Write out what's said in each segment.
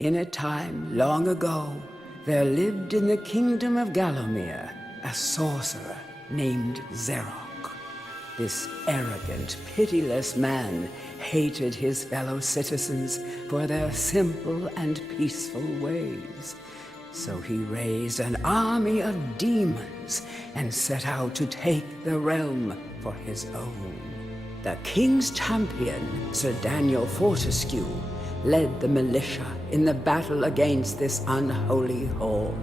In a time long ago, there lived in the kingdom of Gallowmere a sorcerer named Xerok. This arrogant, pitiless man hated his fellow citizens for their simple and peaceful ways. So he raised an army of demons and set out to take the realm for his own. The king's champion, Sir Daniel Fortescue, led the militia in the battle against this unholy horde.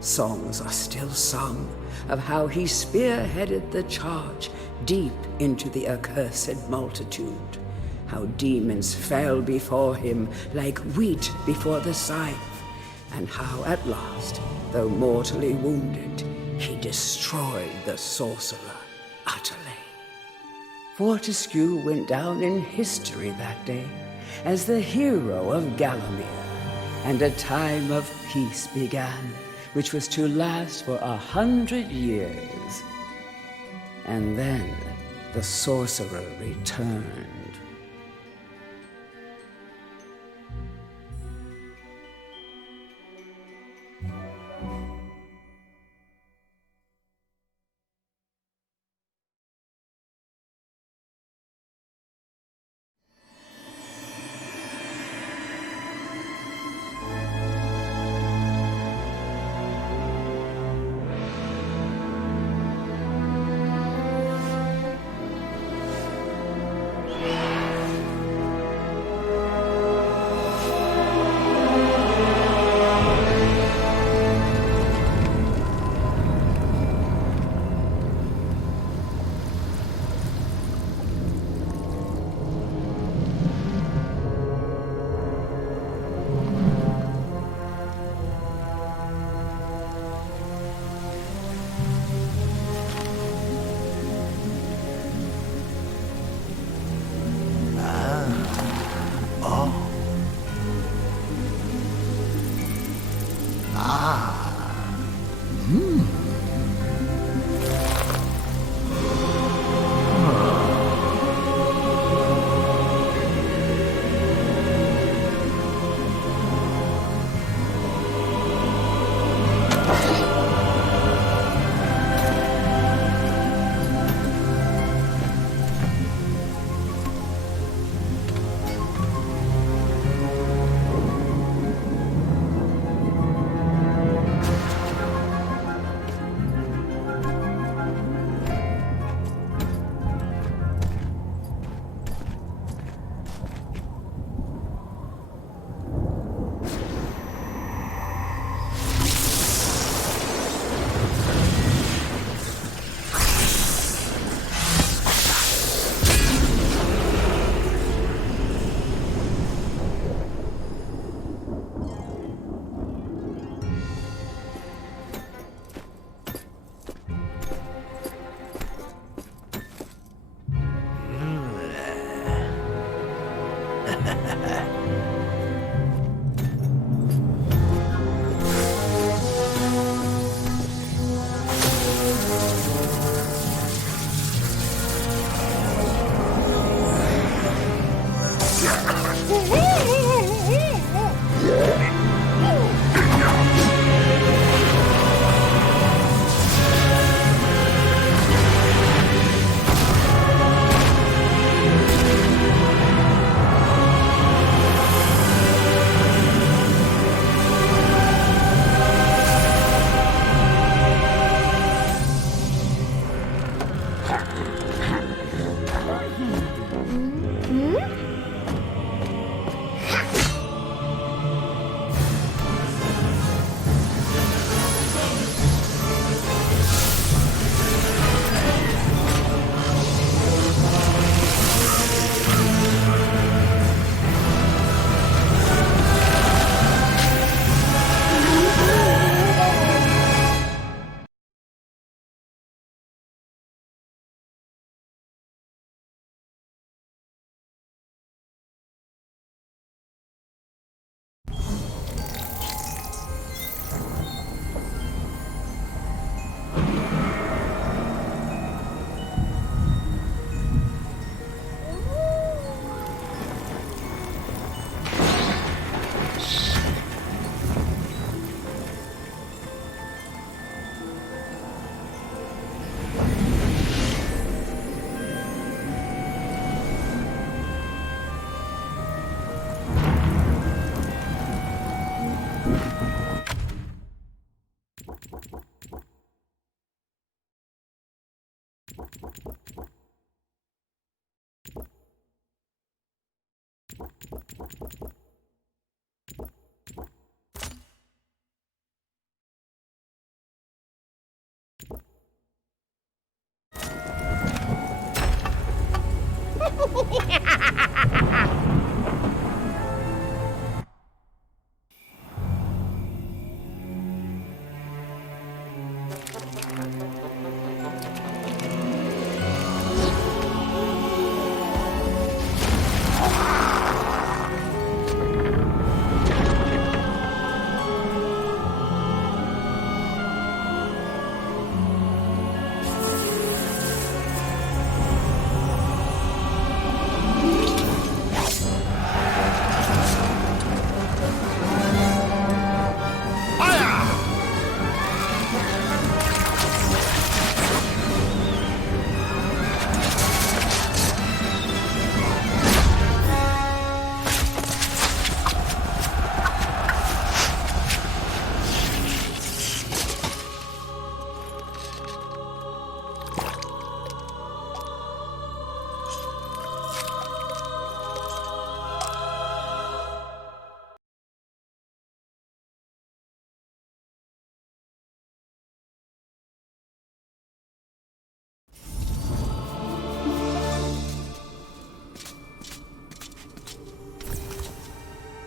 Songs are still sung of how he spearheaded the charge deep into the accursed multitude, how demons fell before him like wheat before the scythe, and how at last, though mortally wounded, he destroyed the sorcerer utterly. Fortescue went down in history that day as the hero of Gallowmere, and a time of peace began, which was to last for 100 years. And then the sorcerer returned.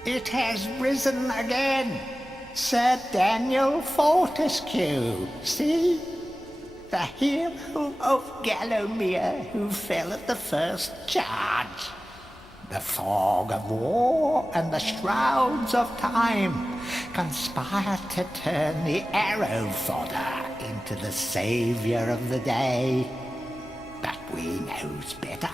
It has risen again. Sir Daniel Fortescue, see? The hero of Gallowmere who fell at the first charge. The fog of war and the shrouds of time conspire to turn the arrow fodder into the saviour of the day. But we knows better.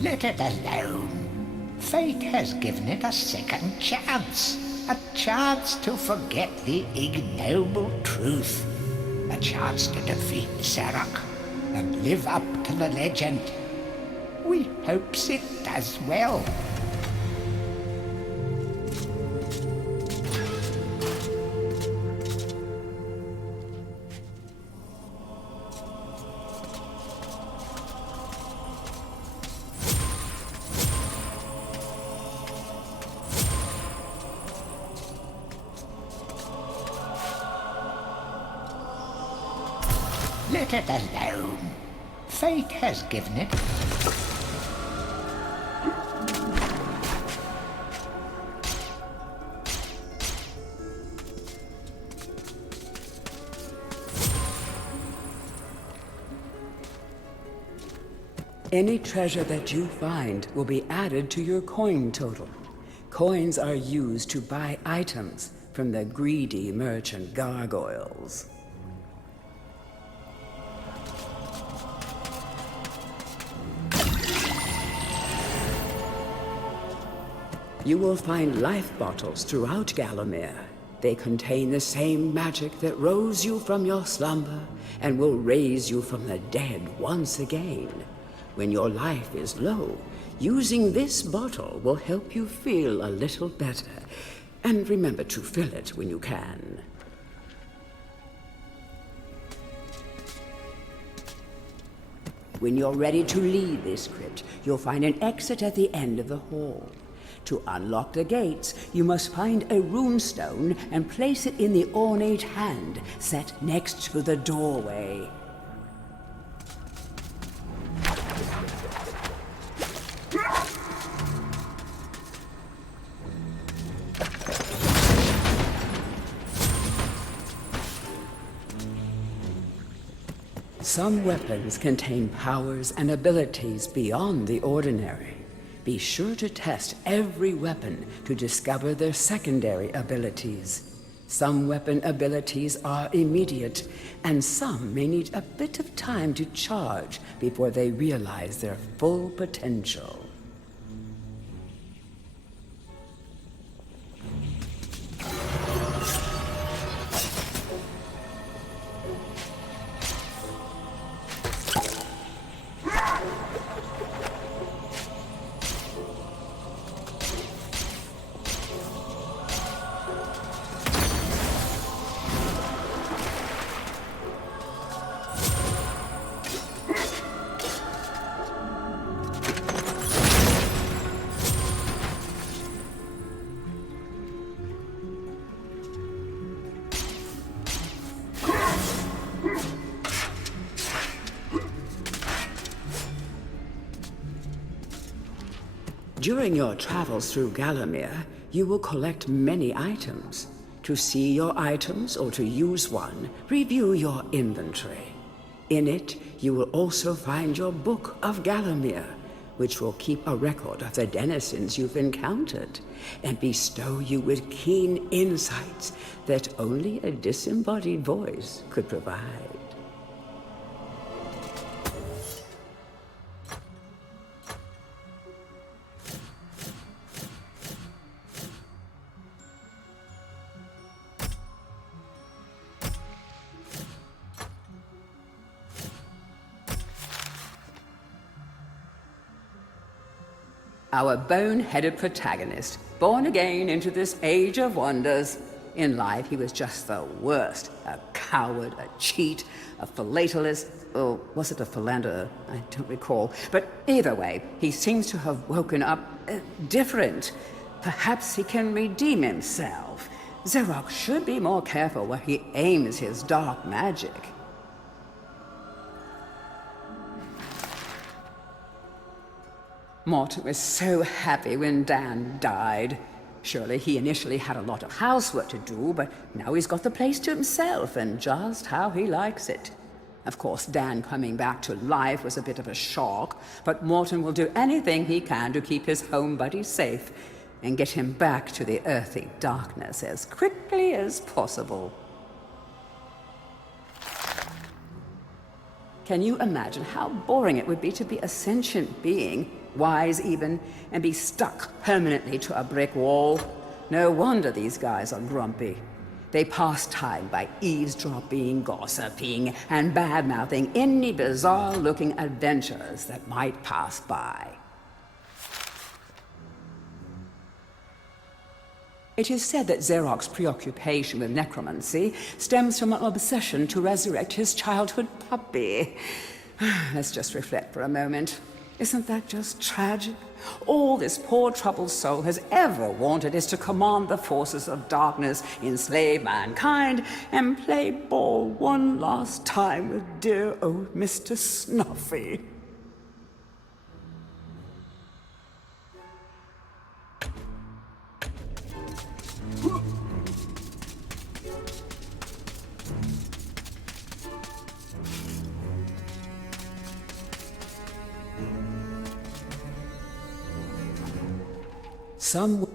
Let it alone. Fate has given it a second chance. A chance to forget the ignoble truth. A chance to defeat Zarok and live up to the legend. We hopes it does well. Let it alone. Fate has given it. Any treasure that you find will be added to your coin total. Coins are used to buy items from the greedy merchant gargoyles. You will find life bottles throughout Gallowmere. They contain the same magic that rose you from your slumber and will raise you from the dead once again. When your life is low, using this bottle will help you feel a little better. And remember to fill it when you can. When you're ready to leave this crypt, you'll find an exit at the end of the hall. To unlock the gates, you must find a runestone and place it in the ornate hand set next to the doorway. Some weapons contain powers and abilities beyond the ordinary. Be sure to test every weapon to discover their secondary abilities. Some weapon abilities are immediate, and some may need a bit of time to charge before they realize their full potential. During your travels through Gallowmere, you will collect many items. To see your items or to use one, review your inventory. In it, you will also find your Book of Gallowmere, which will keep a record of the denizens you've encountered and bestow you with keen insights that only a disembodied voice could provide. Our bone-headed protagonist, born again into this age of wonders. In life, he was just the worst. A coward, a cheat, a philatelist, or was it a philanderer? I don't recall. But either way, he seems to have woken up different. Perhaps he can redeem himself. Xerox should be more careful where he aims his dark magic. Morton was so happy when Dan died. Surely he initially had a lot of housework to do, but now he's got the place to himself and just how he likes it. Of course, Dan coming back to life was a bit of a shock, but Morton will do anything he can to keep his home buddy safe and get him back to the earthy darkness as quickly as possible. Can you imagine how boring it would be to be a sentient being, wise even, and be stuck permanently to a brick wall? No wonder these guys are grumpy. They pass time by eavesdropping, gossiping, and bad-mouthing any bizarre-looking adventurers that might pass by. It is said that Xerox's preoccupation with necromancy stems from an obsession to resurrect his childhood puppy. Let's just reflect for a moment. Isn't that just tragic? All this poor troubled soul has ever wanted is to command the forces of darkness, enslave mankind, and play ball one last time with dear old Mr. Snuffy. Some...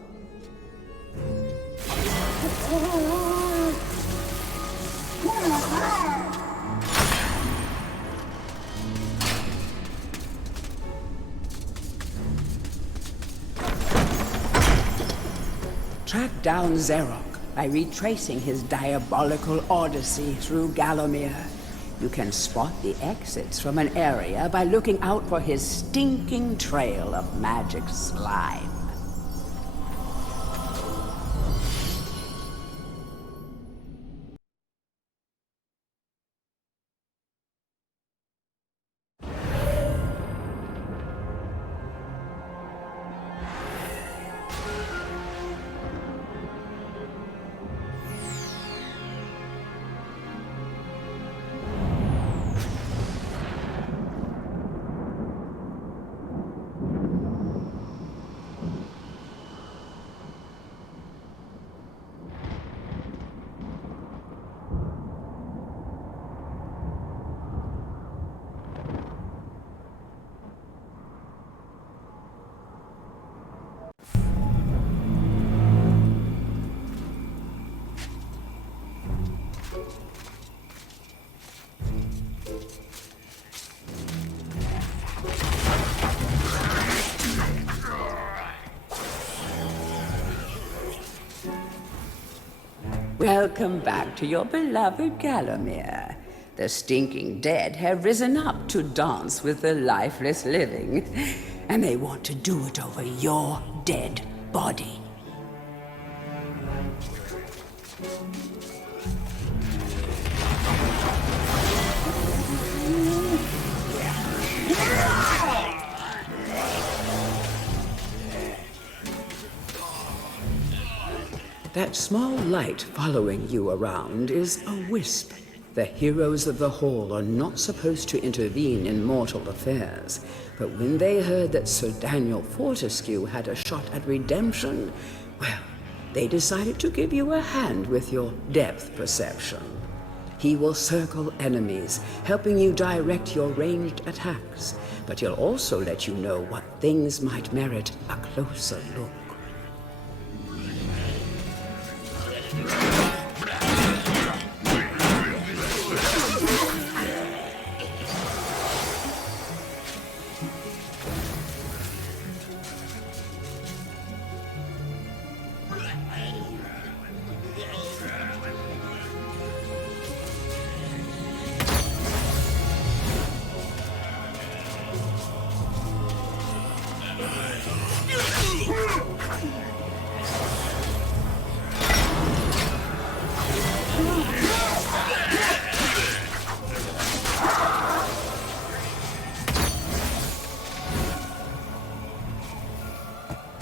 Track down Xerox by retracing his diabolical odyssey through Gallowmere. You can spot the exits from an area by looking out for his stinking trail of magic slime. Welcome back to your beloved Gallowmere. The stinking dead have risen up to dance with the lifeless living, and they want to do it over your dead body. That small light following you around is a wisp. The heroes of the Hall are not supposed to intervene in mortal affairs, but when they heard that Sir Daniel Fortescue had a shot at redemption, well, they decided to give you a hand with your depth perception. He will circle enemies, helping you direct your ranged attacks, but he'll also let you know what things might merit a closer look.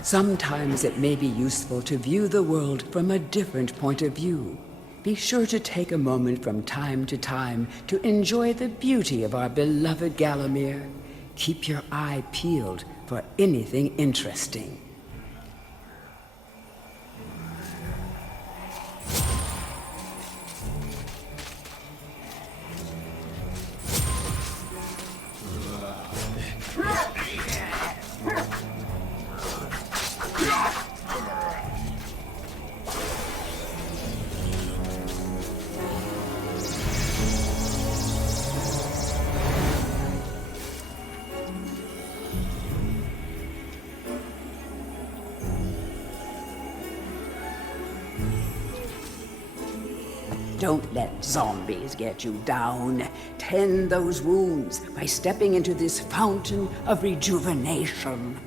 Sometimes it may be useful to view the world from a different point of view. Be sure to take a moment from time to time to enjoy the beauty of our beloved Gallowmere. Keep your eye peeled for anything interesting. Don't let zombies get you down. Tend those wounds by stepping into this fountain of rejuvenation.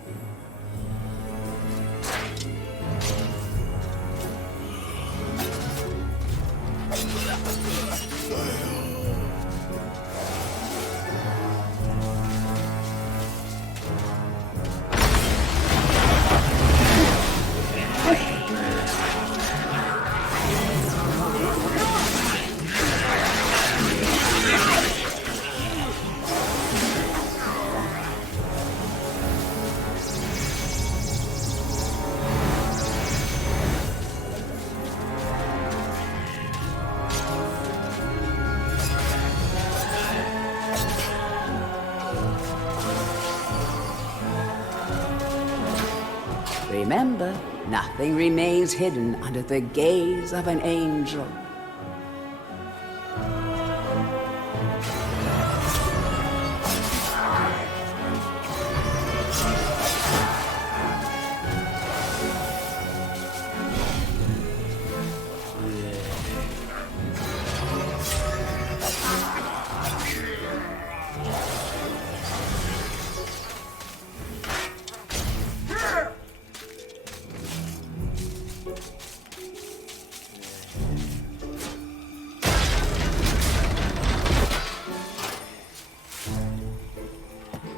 Remember, nothing remains hidden under the gaze of an angel.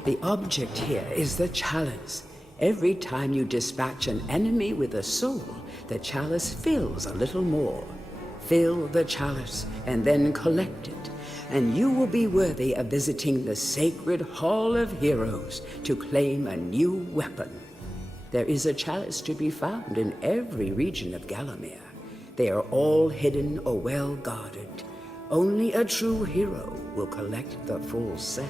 The object here is the chalice. Every time you dispatch an enemy with a soul, the chalice fills a little more. Fill the chalice and then collect it, and you will be worthy of visiting the sacred Hall of Heroes to claim a new weapon. There is a chalice to be found in every region of Gallowmere. They are all hidden or well guarded. Only a true hero will collect the full set.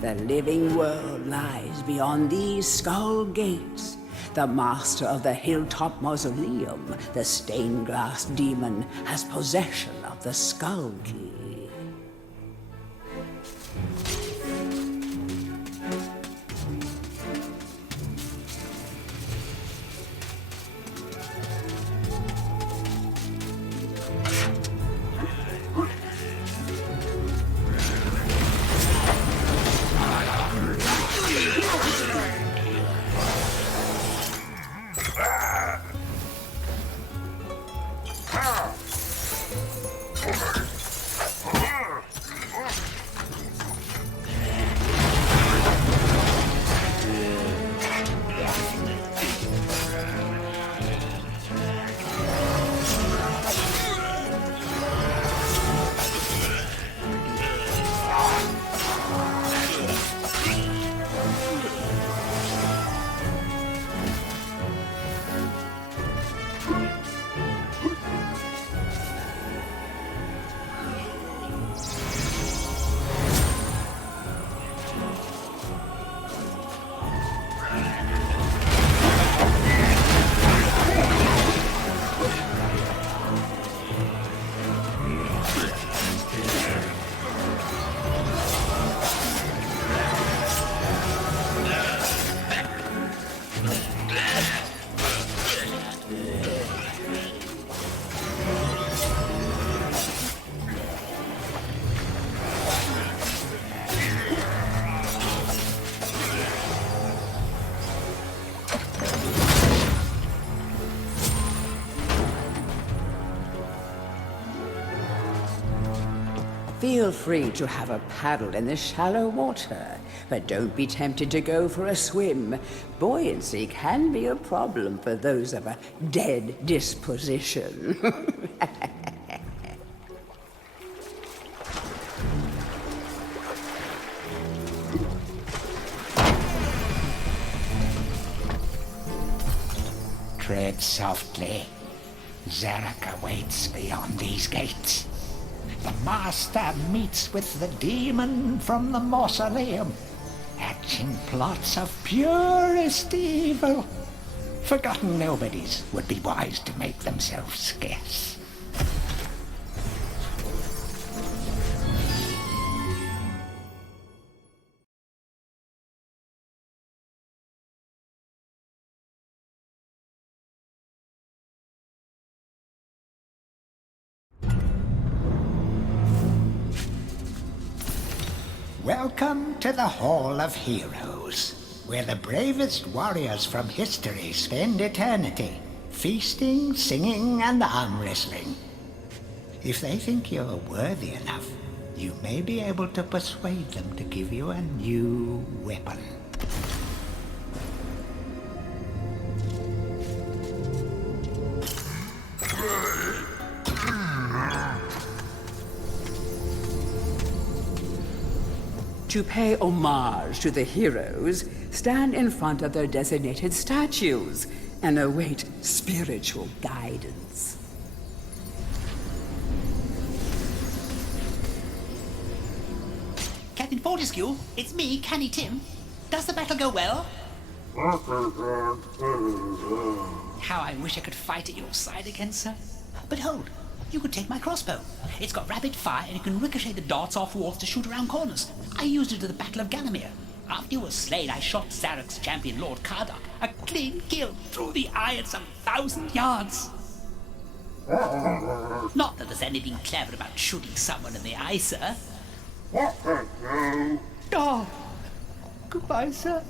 The living world lies beyond these skull gates. The master of the hilltop mausoleum, the stained glass demon, has possession of the skull key. Feel free to have a paddle in the shallow water, but don't be tempted to go for a swim. Buoyancy can be a problem for those of a dead disposition. Tread softly. Zarek awaits beyond these gates. The master meets with the demon from the mausoleum, hatching plots of purest evil. Forgotten nobodies would be wise to make themselves scarce. Welcome to the Hall of Heroes, where the bravest warriors from history spend eternity, feasting, singing, and arm wrestling. If they think you're worthy enough, you may be able to persuade them to give you a new weapon. To pay homage to the heroes, stand in front of their designated statues and await spiritual guidance. Captain Fortescue, it's me, Canny Tim. Does the battle go well? How I wish I could fight at your side again, sir. But hold, you could take my crossbow. It's got rapid fire and it can ricochet the darts off walls to shoot around corners. I used it at the Battle of Gallowmere. After you were slain, I shot Zarek's champion, Lord Cardok. A clean kill through the eye at some 1,000 yards. Not that there's anything clever about shooting someone in the eye, sir. Oh, goodbye, sir.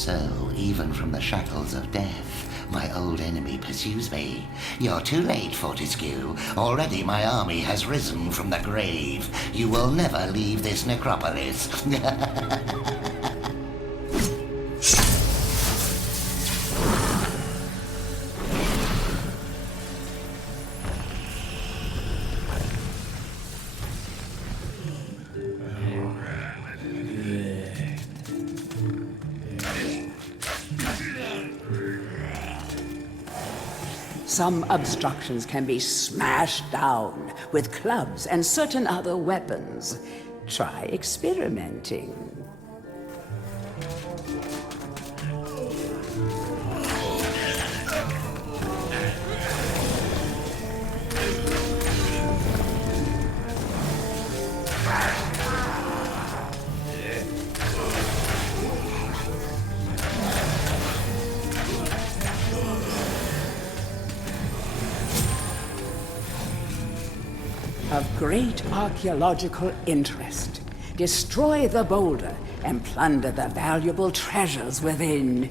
So, even from the shackles of death, my old enemy pursues me. You're too late, Fortescue. Already my army has risen from the grave. You will never leave this necropolis. Some obstructions can be smashed down with clubs and certain other weapons. Try experimenting. Of great archaeological interest. Destroy the boulder and plunder the valuable treasures within.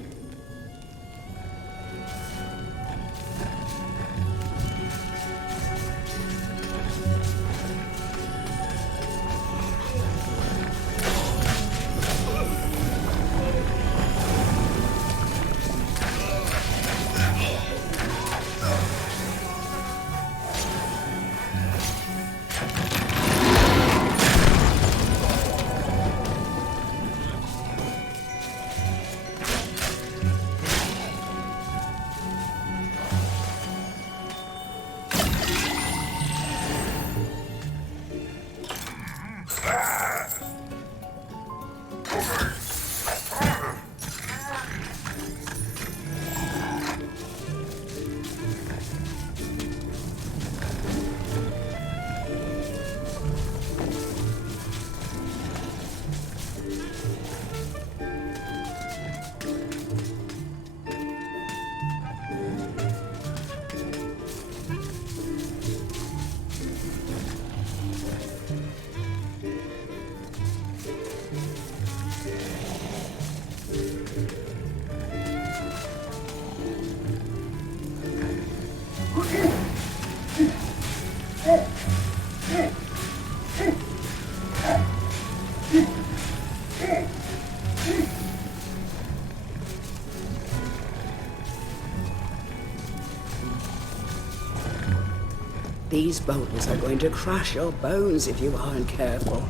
These boulders are going to crush your bones if you aren't careful.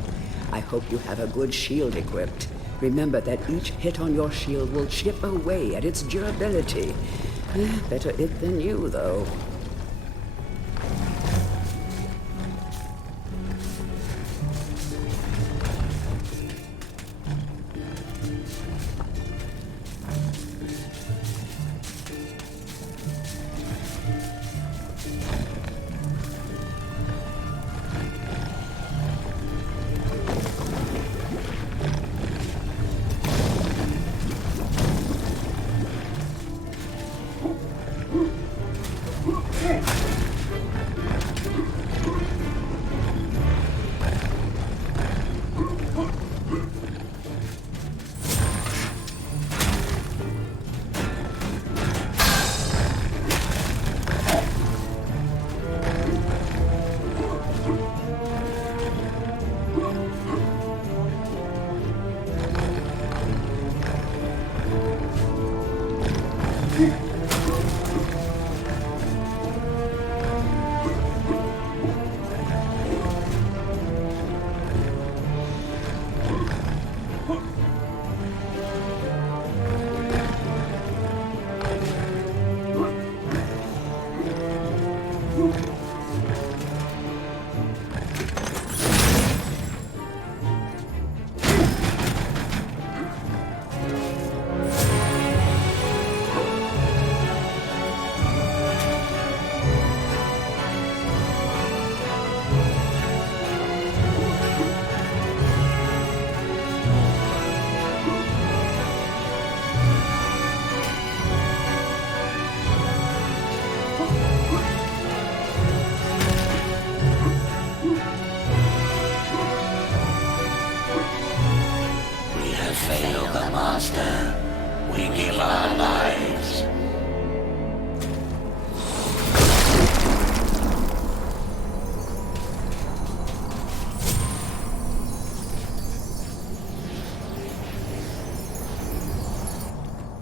I hope you have a good shield equipped. Remember that each hit on your shield will chip away at its durability. Better it than you, though.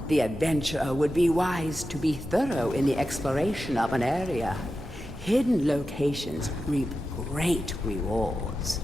The adventurer would be wise to be thorough in the exploration of an area. Hidden locations reap great rewards.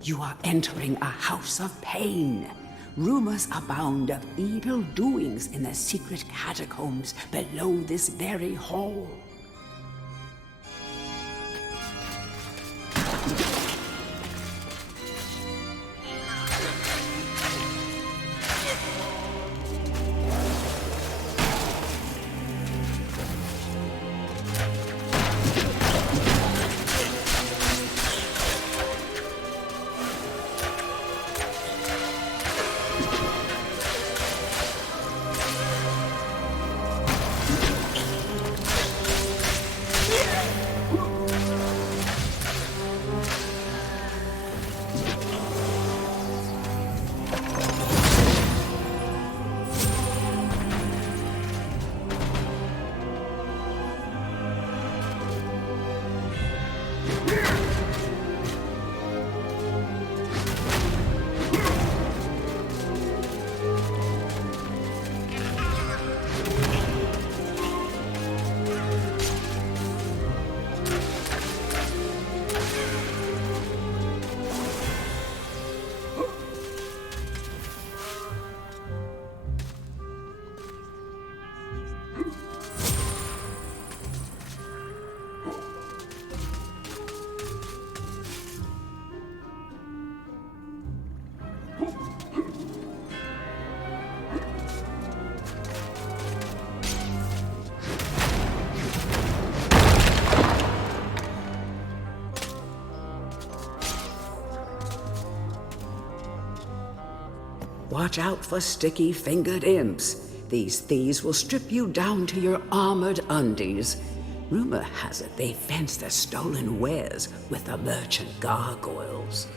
You are entering a house of pain. Rumors abound of evil doings in the secret catacombs below this very hall. Watch out for sticky-fingered imps. These thieves will strip you down to your armored undies. Rumor has it they fence their stolen wares with the merchant gargoyles.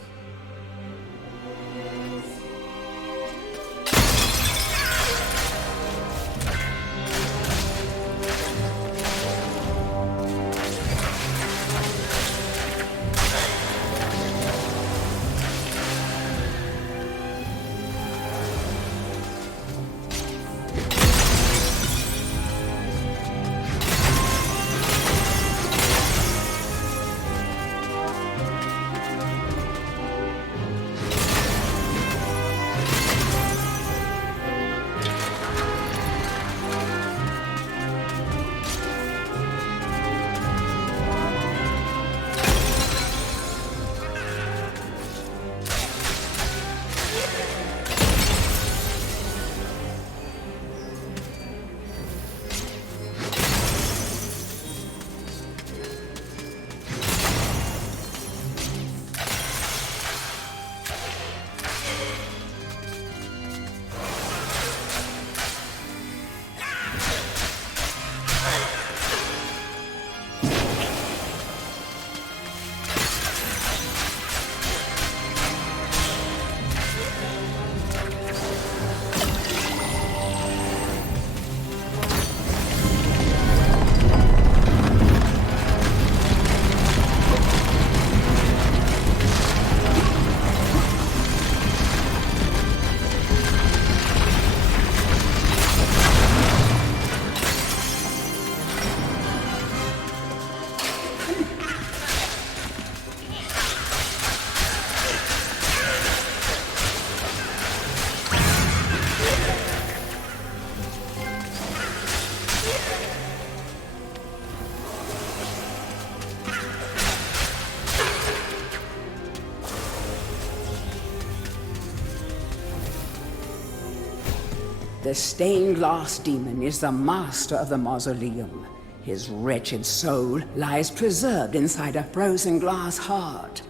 The stained glass demon is the master of the mausoleum. His wretched soul lies preserved inside a frozen glass heart.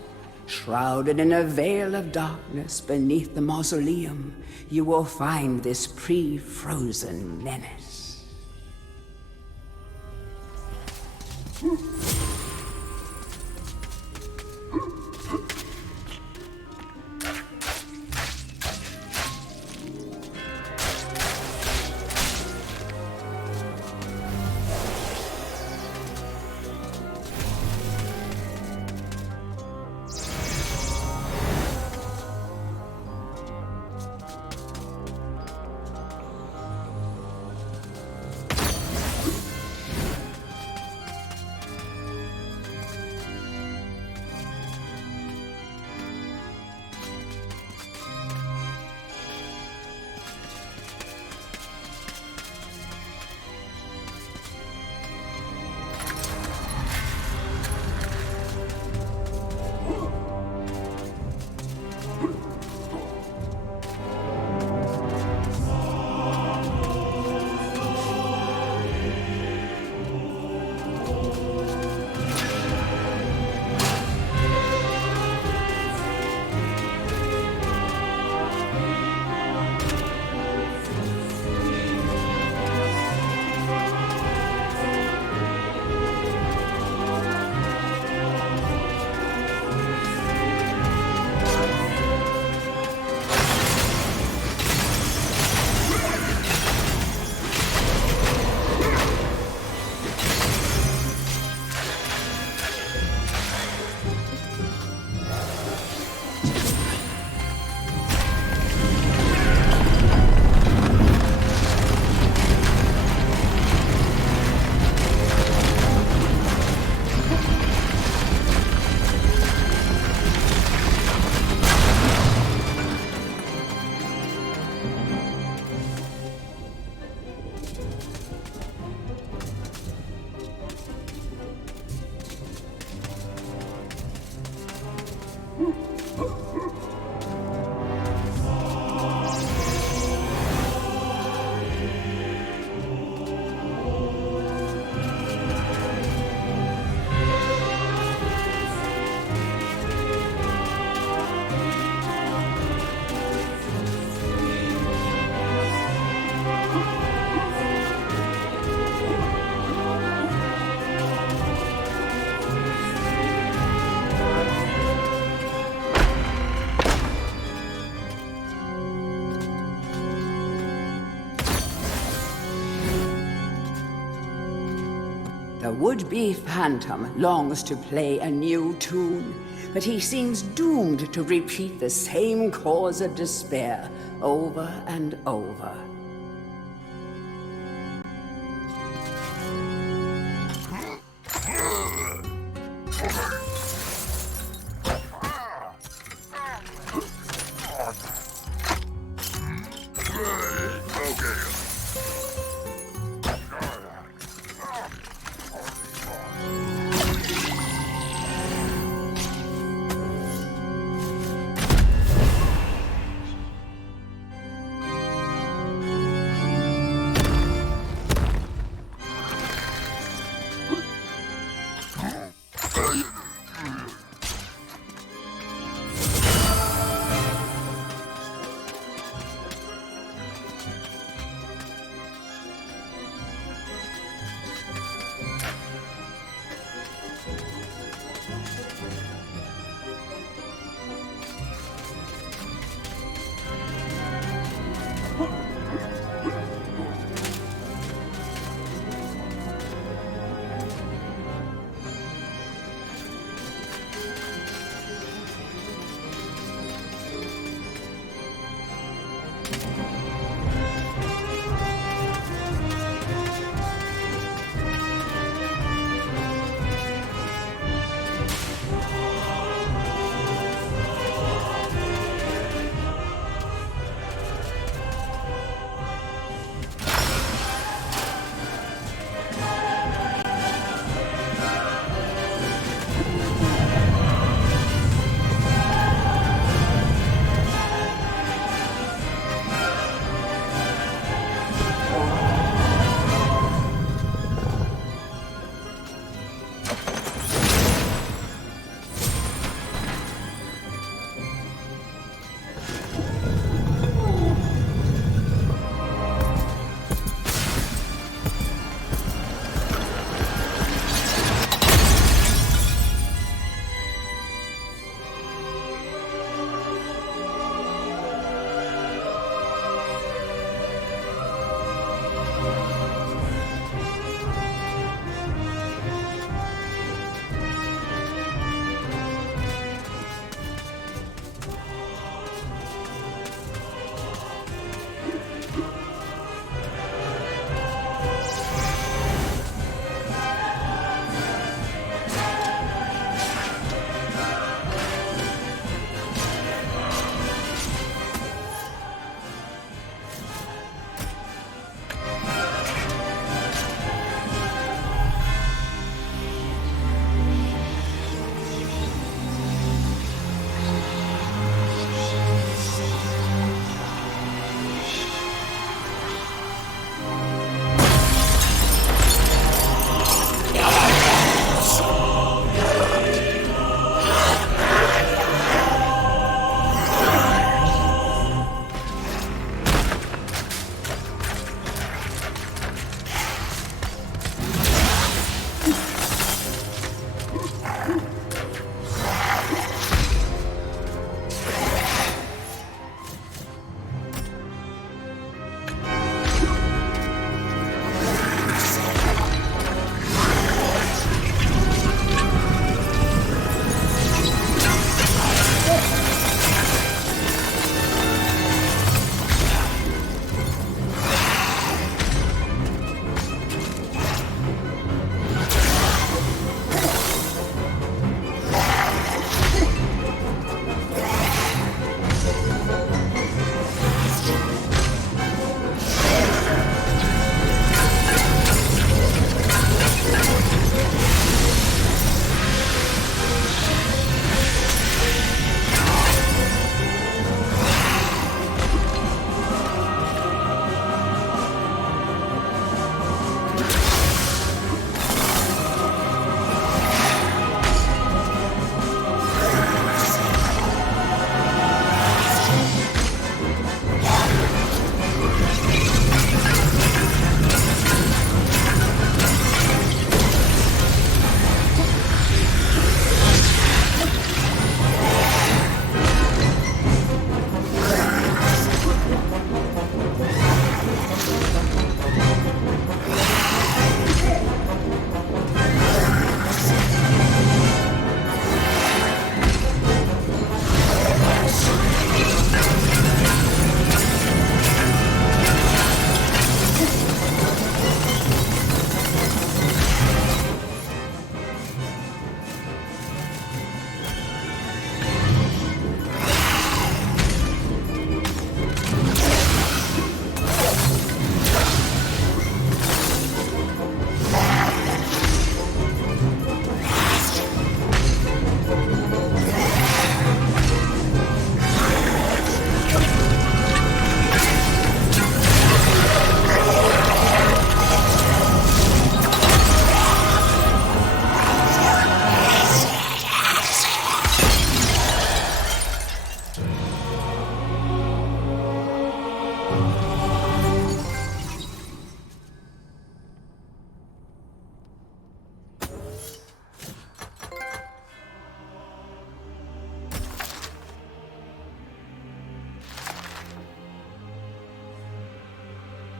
Shrouded in a veil of darkness beneath the mausoleum, you will find this pre-frozen menace. The would-be phantom longs to play a new tune, but he seems doomed to repeat the same cause of despair over and over.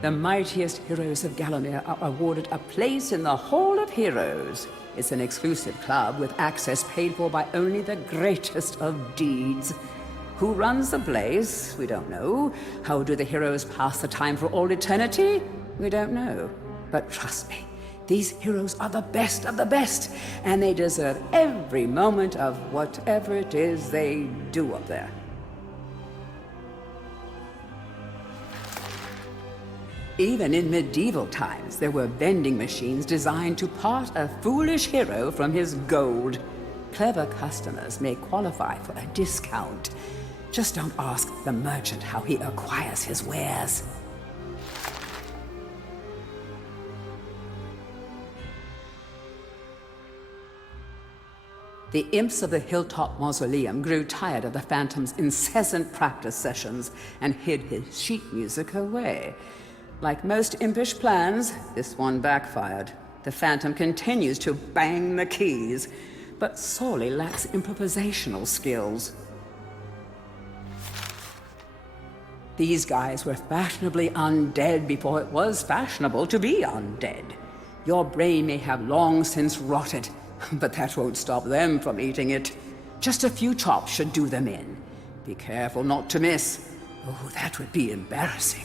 The mightiest heroes of Gallowmere are awarded a place in the Hall of Heroes. It's an exclusive club with access paid for by only the greatest of deeds. Who runs the place? We don't know. How do the heroes pass the time for all eternity? We don't know. But trust me, these heroes are the best of the best, and they deserve every moment of whatever it is they do up there. Even in medieval times, there were vending machines designed to part a foolish hero from his gold. Clever customers may qualify for a discount. Just don't ask the merchant how he acquires his wares. The imps of the Hilltop Mausoleum grew tired of the Phantom's incessant practice sessions and hid his sheet music away. Like most impish plans, this one backfired. The Phantom continues to bang the keys, but sorely lacks improvisational skills. These guys were fashionably undead before it was fashionable to be undead. Your brain may have long since rotted, but that won't stop them from eating it. Just a few chops should do them in. Be careful not to miss. Oh, that would be embarrassing.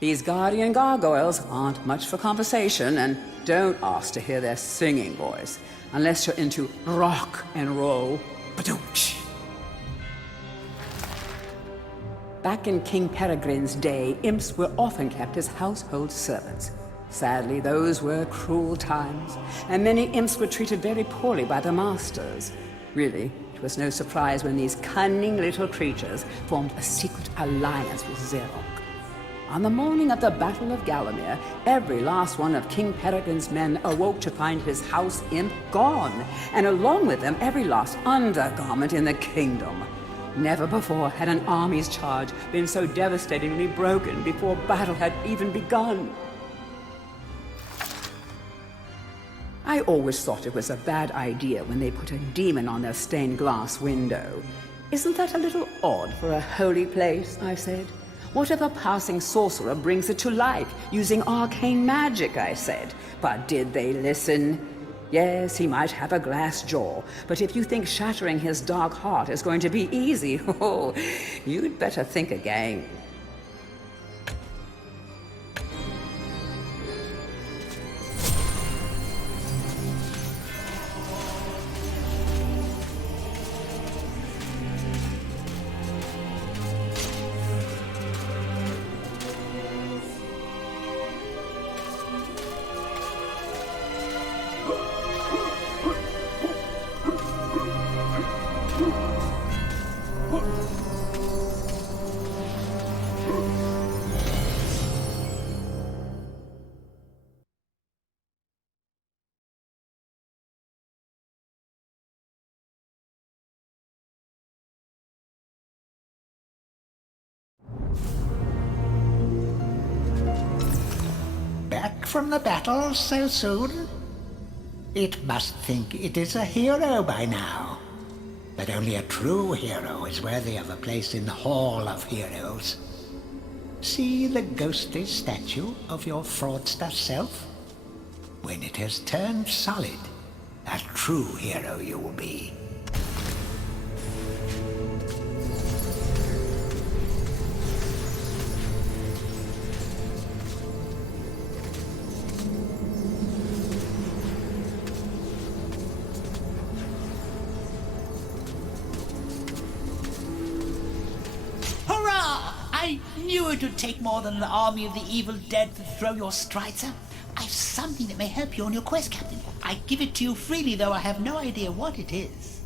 These guardian gargoyles aren't much for conversation, and don't ask to hear their singing voice, unless you're into rock and roll. Ba-doom-tsh. Back in King Peregrine's day, imps were often kept as household servants. Sadly, those were cruel times, and many imps were treated very poorly by the masters. Really, it was no surprise when these cunning little creatures formed a secret alliance with Xerox. On the morning of the Battle of Gallowmere, every last one of King Peregrine's men awoke to find his house imp gone, and along with them every last undergarment in the kingdom. Never before had an army's charge been so devastatingly broken before battle had even begun. I always thought it was a bad idea when they put a demon on their stained glass window. Isn't that a little odd for a holy place? I said. What if a passing sorcerer brings it to life using arcane magic? I said. But did they listen? Yes, he might have a glass jaw, but if you think shattering his dark heart is going to be easy, oh, you'd better think again. Back from the battle so soon? It must think it is a hero by now. But only a true hero is worthy of a place in the Hall of Heroes. See the ghostly statue of your fraudster self? When it has turned solid, a true hero you will be. I knew it would take more than an army of the evil dead to throw your strider. I've something that may help you on your quest, Captain. I give it to you freely, though I have no idea what it is.